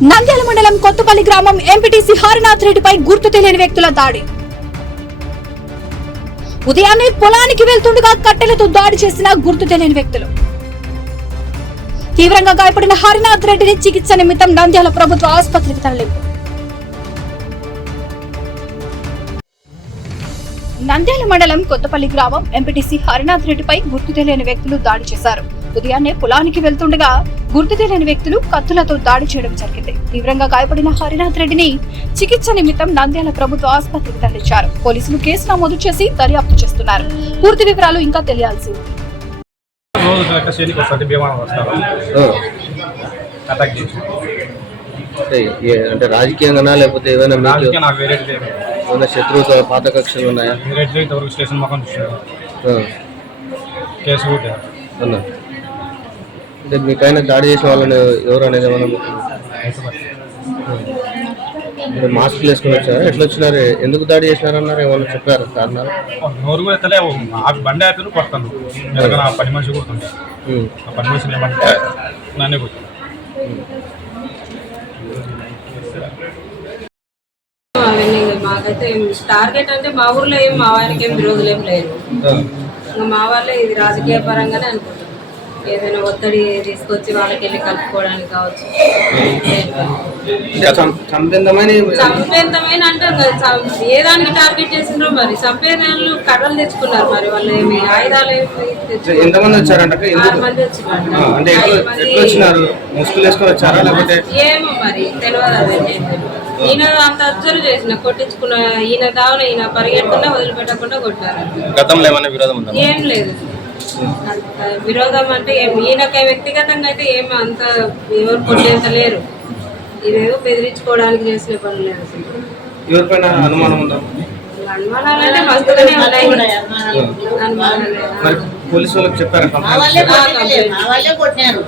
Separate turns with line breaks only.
నంద్యాల మండలం కొత్తపల్లి గ్రామం ఎంపీటీసీ హరినాథ్ రెడ్డిపై గుర్తు తెలియని వ్యక్తుల దాడి. ఉదయాన్నే పొలానికి వెళ్తుండగా కట్టెలతో దాడి చేసిన గుర్తు తెలియని వ్యక్తులు. తీవ్రంగా గాయపడిన హరినాథ్ రెడ్డిని చికిత్స నిమిత్తం నంద్యాల ప్రభుత్వ ఆసుపత్రికి తరలింపు నంద్యాల మండలం కొత్తపల్లి గ్రామం ఎంపీటీసీ హరినాథ్ రెడ్డిపై గుర్తు తెలియని వ్యక్తులు దాడి చేశారు. ఉదయాన్నే పొలానికి వెళ్తుండగా గుర్తు తెలియని వ్యక్తులు కత్తులతో దాడి చేయడం జరిగింది. తీవ్రంగా గాయపడిన హరినాథ్ రెడ్డిని చికిత్స నిమిత్తం నంద్యాల ప్రభుత్వ ఆసుపత్రికి తరలించారు. పోలీసులు కేసు నమోదు చేసి దర్యాప్తు చేస్తున్నారు. పూర్తి వివరాలు ఇంకా తెలియాల్సి ఉంది
అంటే రాజకీయంగానా లేకపోతే
లేదు.
ఏమైనా శత్రువుతో పాత కక్షలు ఉన్నాయా?
స్టేషన్ కేసు కూడా
అన్నా. అంటే మీపైన దాడి చేసిన వాళ్ళని ఎవరు అనేది ఏమైనా మీకు మీరు మాస్క్ వేసుకుని వచ్చారా? ఎట్లా వచ్చినారు? ఎందుకు దాడి చేసినారన్నారు? ఏమైనా చెప్పారు? కారణాలు?
నోరు కూడా ఎత్తలే ఆ బండి ఆపిరు కొడతాను. పని మనిషి కొడుతుంది ఆ పని మనిషిని ఏమంటే నన్నే కొడుతుంది.
మాకైతే టార్గెట్ అంటే మా ఊర్లో ఏం మా వారికి ఏం విరోధులు ఏం లేరు
ఆ,
ఇంకా మా వాళ్ళే ఇది రాజకీయ పరంగానే అనుకుంటాం ఏదైనా ఒత్తిడి తీసుకొచ్చి వాళ్ళకి వెళ్ళి కలుపుకోవడానికి కావచ్చు.
ఇంకా చం- చంపేద్దామని
చంపేంతమైన అంటే ఇంకా చం- ఏ దానికి టార్గెట్ చేసిండ్రో మరి? చంపేదాళ్ళు కర్రలు తెచ్చుకున్నారు మరి వాళ్ళు ఏమి ఆయుధాలు.
ఎంతమంది వచ్చారంట అంటే వచ్చినారు? ముసుగులు వేసుకొని వచ్చారా లేకపోతే?
ఏమో మరి తెలియదు అదే ఈయన అంత అబ్జర్వ్ చేసిన కొట్టించుకున్న ఈయన దావన ఈయన పరిగెడుతున్నా వదిలిపెట్టకుండా కొట్టారు.
గతంలో ఏమైనా విరోధం ఉందా?
ఏం లేదు. విరోధం అంటే ఈయనకి వ్యక్తిగతంగా అయితే ఏం అంత ఎవరు కొట్టేంత లేరు ఇదేదో బెదిరించుకోవడానికి చేసిన పని లేదు అసలు.
ఎవరిపైన అనుమానం ఉందా?
అనుమానాలు అంటే మస్తుగానే ఉన్నాయి. అనుమానాలు
మరి పోలీసు వాళ్ళకి చెప్పారా కంప్లైంట్?
వాళ్ళే కొట్టారు